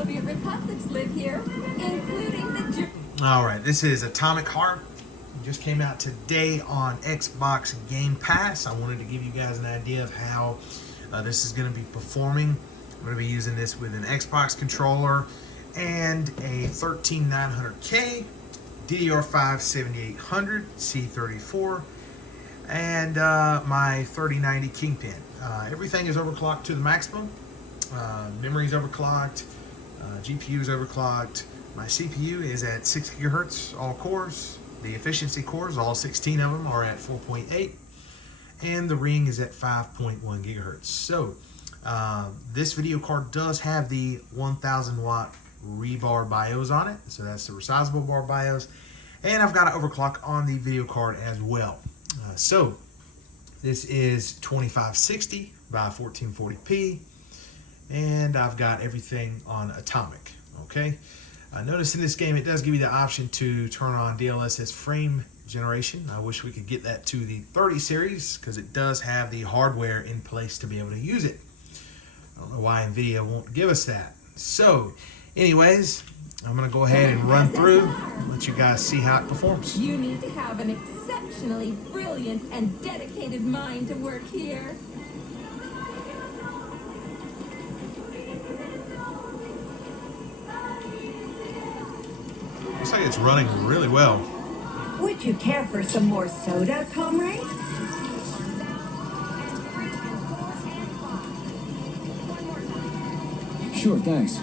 Soviet republics live here, including the... All right, this is Atomic Heart. It just came out today on Xbox Game Pass. I wanted to give you guys an idea of how this is going to be performing. I'm going to be using this with an Xbox controller and a 13900K, DDR5 7800, C34, and my 3090 Kingpin. Everything is overclocked to the maximum. Memory is overclocked. GPU is overclocked. My CPU is at 6 gigahertz, all cores. The efficiency cores, all 16 of them, are at 4.8. And the ring is at 5.1 gigahertz. So, this video card does have the 1000 watt rebar BIOS on it. So that's the resizable bar BIOS. And I've got an overclock on the video card as well. So, this is 2560 by 1440p. And I've got everything on Atomic, okay? Notice in this game, it does give you the option to turn on DLSS frame generation. I wish we could get that to the 30 series because it does have the hardware in place to be able to use it. I don't know why NVIDIA won't give us that. So, anyways, I'm gonna go ahead and run through and let you guys see how it performs. You need to have an exceptionally brilliant and dedicated mind to work here. Looks like it's running really well. Would you care for some more soda, comrade? Sure, thanks.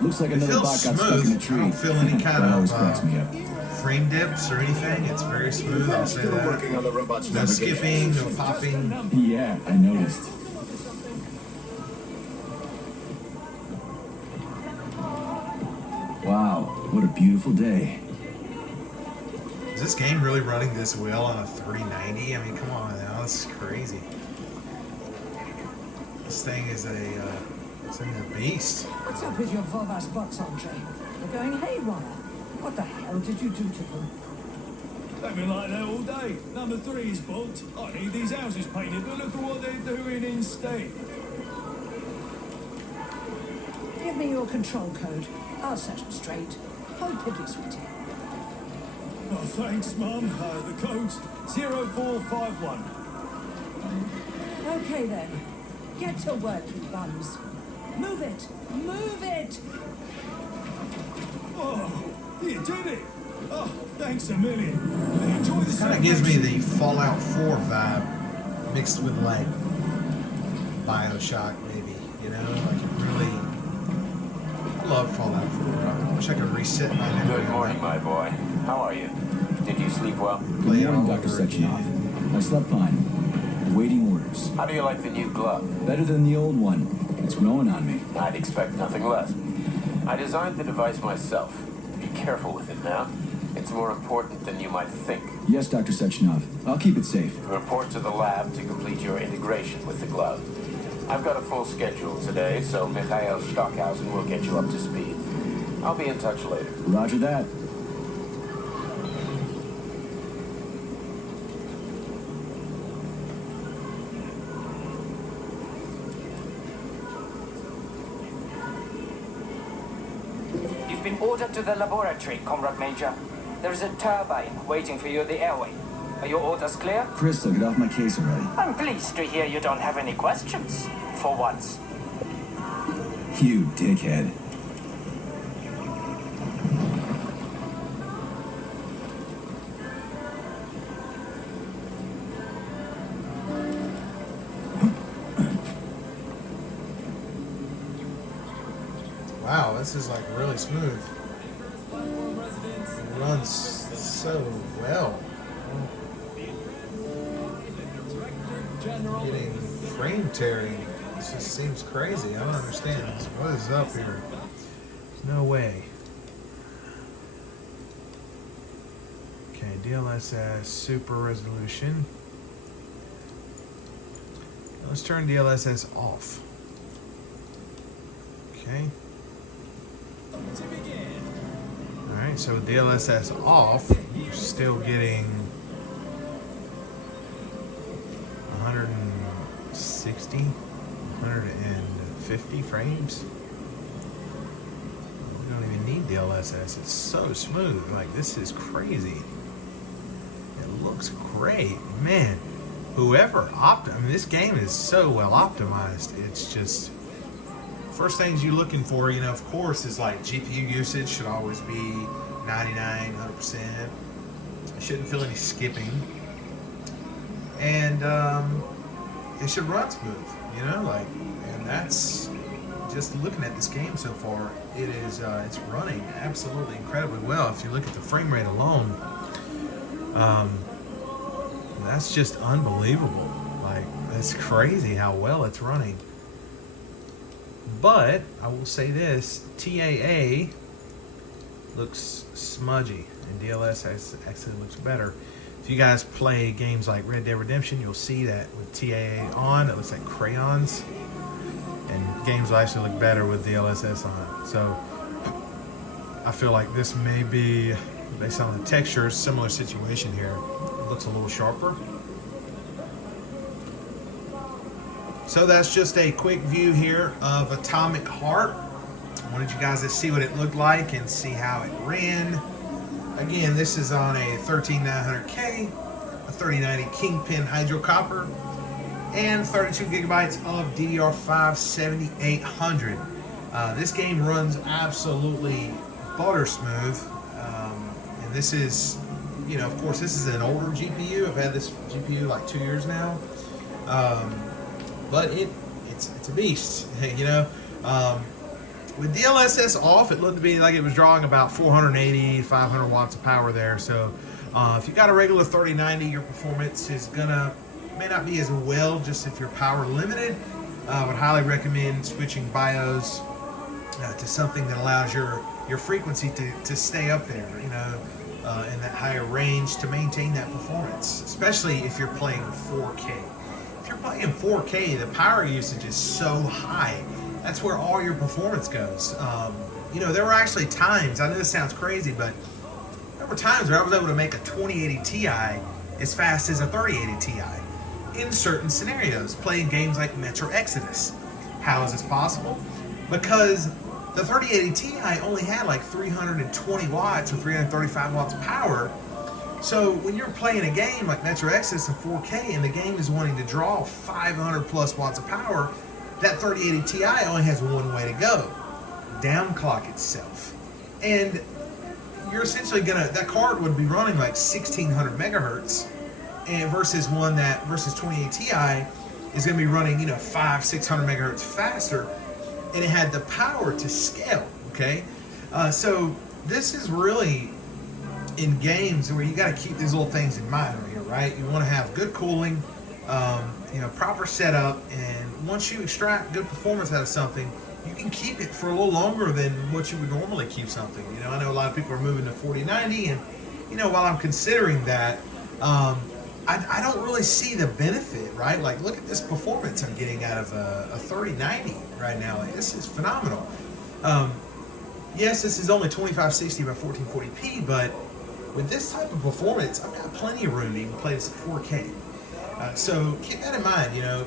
Looks like It another feels bot got stuck in a smooth. I tree. don't feel any kind That always of cracks me up. frame dips or anything. It's very smooth, I'll say that. No skipping, no popping. Yeah, I noticed. Wow, what a beautiful day. Is this game really running this well on a 3090? I mean, come on now, this is crazy. This thing is it's a beast. What's up with your Volvas box, Andre? They're going haywire. What the hell did you do to them? They've been like that all day. Number 3 is booked. I need these houses painted, but look at what they're doing instead. Give me your control code. I'll set them straight. Hope it is with you. Oh, thanks, Mum. The code's 0451. Okay then. Get to work, you bums. Move it! Move it! Oh, you did it. Oh, thanks a million. Enjoy the Kind of gives me the Fallout 4 vibe mixed with like Bioshock, maybe. You know, like it really. I love Fallout 4. I wish I could reset my memory. Good morning, my boy. How are you? Did you sleep well? Play it Good all morning, Dr. over again. Sechenov. I slept fine. Awaiting orders. How do you like the new glove? Better than the old one. It's growing on me. I'd expect nothing less. I designed the device myself. Be careful with it now. It's more important than you might think. Yes, Dr. Sechenov. I'll keep it safe. Report to the lab to complete your integration with the glove. I've got a full schedule today, so Mikhail Stockhausen will get you up to speed. I'll be in touch later. Roger that. You've been ordered to the laboratory, Comrade Major. There is a turbine waiting for you at the airway. Are your orders clear? Crystal, get off my case already. I'm pleased to hear you don't have any questions. For once. You dickhead. Wow, this is like really smooth. It runs so well. Getting frame tearing. This just seems crazy. I don't understand. What is up here? There's no way. Okay, DLSS super resolution. Let's turn DLSS off. Okay. Alright, so with DLSS off, you're still getting 160, 150 frames. We don't even need DLSS. It's so smooth. Like, this is crazy. It looks great. Man, whoever I mean, this game is so well optimized. It's just, first things you're looking for, you know, of course, is like GPU usage should always be 99, 100%. I shouldn't feel any skipping. And it should run smooth, you know, like, and that's just looking at this game so far. It is, it's running absolutely incredibly well. If you look at the frame rate alone, that's just unbelievable. Like, it's crazy how well it's running. But I will say this, TAA looks smudgy and DLSS actually looks better. If you guys play games like Red Dead Redemption, you'll see that with TAA on, it looks like crayons, and games will actually look better with DLSS on. So I feel like this may be, based on the textures, similar situation here. It looks a little sharper. So that's just a quick view here of Atomic Heart. I wanted you guys to see what it looked like and see how it ran. Again, this is on a 13900K, a 3090 Kingpin Hydro Copper, and 32 gigabytes of DDR5 7800. This game runs absolutely butter smooth. And this is, you know, of course, this is an older GPU. I've had this GPU like 2 years now. But it's a beast, you know. With DLSS off, it looked to be like it was drawing about 480, 500 watts of power there. So if you got a regular 3090, your performance is may not be as well, just if you're power limited. I would highly recommend switching BIOS to something that allows your frequency to stay up there, you know, in that higher range to maintain that performance, especially if you're playing 4K. If you're playing 4K, the power usage is so high. That's where all your performance goes. You know, there were actually times, I know this sounds crazy, but there were times where I was able to make a 2080 Ti as fast as a 3080 Ti in certain scenarios, playing games like Metro Exodus. How is this possible? Because the 3080 Ti only had like 320 watts or 335 watts of power. So when you're playing a game like Metro Exodus in 4K and the game is wanting to draw 500 plus watts of power, that 3080 Ti only has one way to go: downclock itself. And you're essentially that card would be running like 1600 megahertz, and versus 2080 Ti is gonna be running, you know, 500-600 megahertz faster, and it had the power to scale. Okay, so this is really in games where you got to keep these little things in mind right here, right? You want to have good cooling, you know, proper setup, and once you extract good performance out of something, you can keep it for a little longer than what you would normally keep something. You know, I know a lot of people are moving to 4090, and you know, while I'm considering that, I don't really see the benefit, right? Like, look at this performance I'm getting out of a 3090 right now. Like, this is phenomenal. Yes, this is only 2560 by 1440p, but with this type of performance, I've got plenty of room to even play this at 4K. So keep that in mind, you know.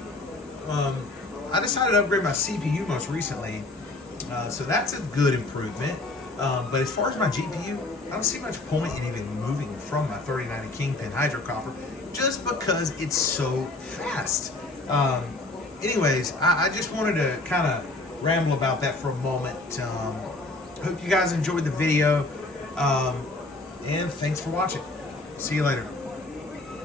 I decided to upgrade my CPU most recently, so that's a good improvement. But as far as my GPU, I don't see much point in even moving from my 3090 Kingpin Hydro Copper, just because it's so fast. Anyways, I just wanted to kind of ramble about that for a moment. Hope you guys enjoyed the video, and thanks for watching. See you later.